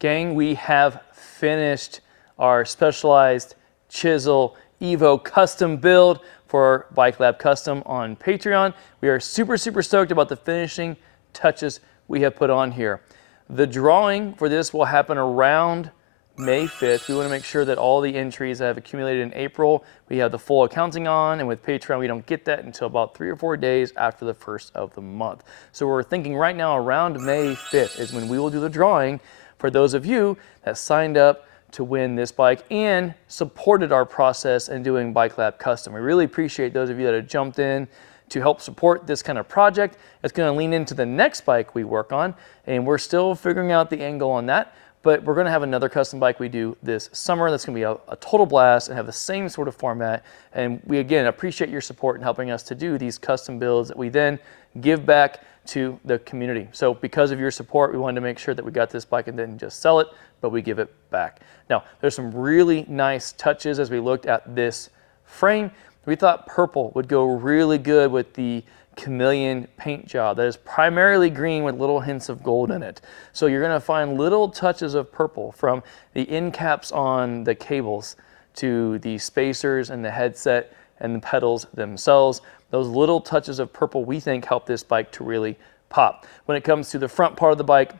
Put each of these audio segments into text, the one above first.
Gang, we have finished our Specialized Chisel Evo custom build for Bike Lab Custom on Patreon. We are super stoked about the finishing touches we have put on here. The drawing for this will happen around May 5th. We want to make sure that all the entries that have accumulated in April, we have the full accounting on, and with Patreon, we don't get that until about 3 or 4 days after the first of the month. So we're thinking right now around May 5th is when we will do the drawing for those of you that signed up to win this bike and supported our process in doing Bike Lab Custom. We really appreciate those of you that have jumped in to help support this kind of project. It's going to lean into the next bike we work on, and we're still figuring out the angle on that. But we're going to have another custom bike we do this summer that's going to be a total blast and have the same sort of format. And we, again, appreciate your support in helping us to do these custom builds that we then give back to the community. So because of your support, we wanted to make sure that we got this bike and didn't just sell it, but we give it back. Now, there's some really nice touches as we looked at this frame. We thought purple would go really good with the chameleon paint job that is primarily green with little hints of gold in it. So you're going to find little touches of purple from the end caps on the cables to the spacers and the headset and the pedals themselves. Those little touches of purple we think help this bike to really pop. When it comes to the front part of the bike,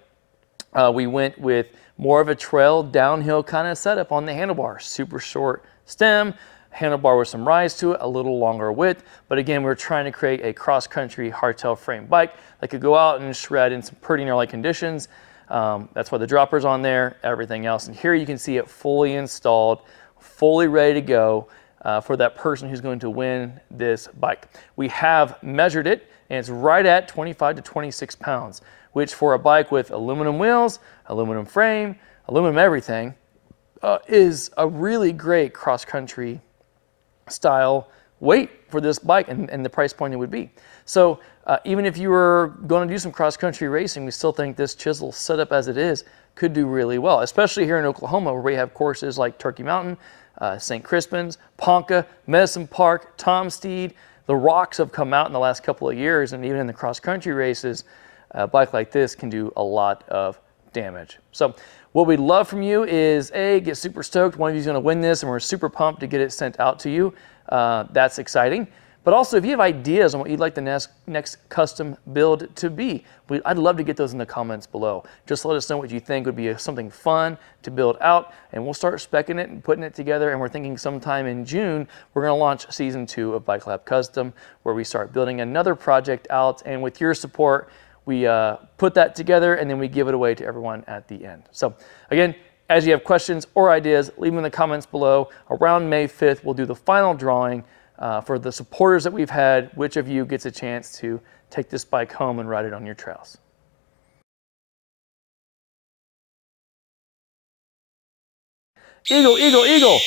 we went with more of a trail downhill kind of setup on the handlebar. Super short stem, handlebar with some rise to it, a little longer width. But again, we're trying to create a cross-country hardtail frame bike that could go out and shred in some pretty gnarly conditions. That's why the dropper's on there, everything else. And here you can see it fully installed, fully ready to go for that person who's going to win this bike. We have measured it, and it's right at 25 to 26 pounds, which for a bike with aluminum wheels, aluminum frame, aluminum everything, is a really great cross-country style weight for this bike and the price point it would be. So even if you were going to do some cross-country racing, we still think this Chisel setup as it is could do really well, especially here in Oklahoma where we have courses like Turkey Mountain, St. Crispin's, Ponca, Medicine Park, Tom Steed. The rocks have come out in the last couple of years, and even in the cross-country races, a bike like this can do a lot of damage. So what we'd love from you is, A, get super stoked. One of you is going to win this, and we're super pumped to get it sent out to you. That's exciting. But also, if you have ideas on what you'd like the next custom build to be, I'd love to get those in the comments below. Just let us know what you think would be something fun to build out, and we'll start speccing it and putting it together. And we're thinking sometime in June, we're going to launch season 2 of Bike Lab Custom, where we start building another project out. And with your support, we put that together, and then we give it away to everyone at the end. So again, as you have questions or ideas, leave them in the comments below. Around May 5th, we'll do the final drawing for the supporters that we've had. Which of you gets a chance to take this bike home and ride it on your trails? Eagle, eagle, eagle.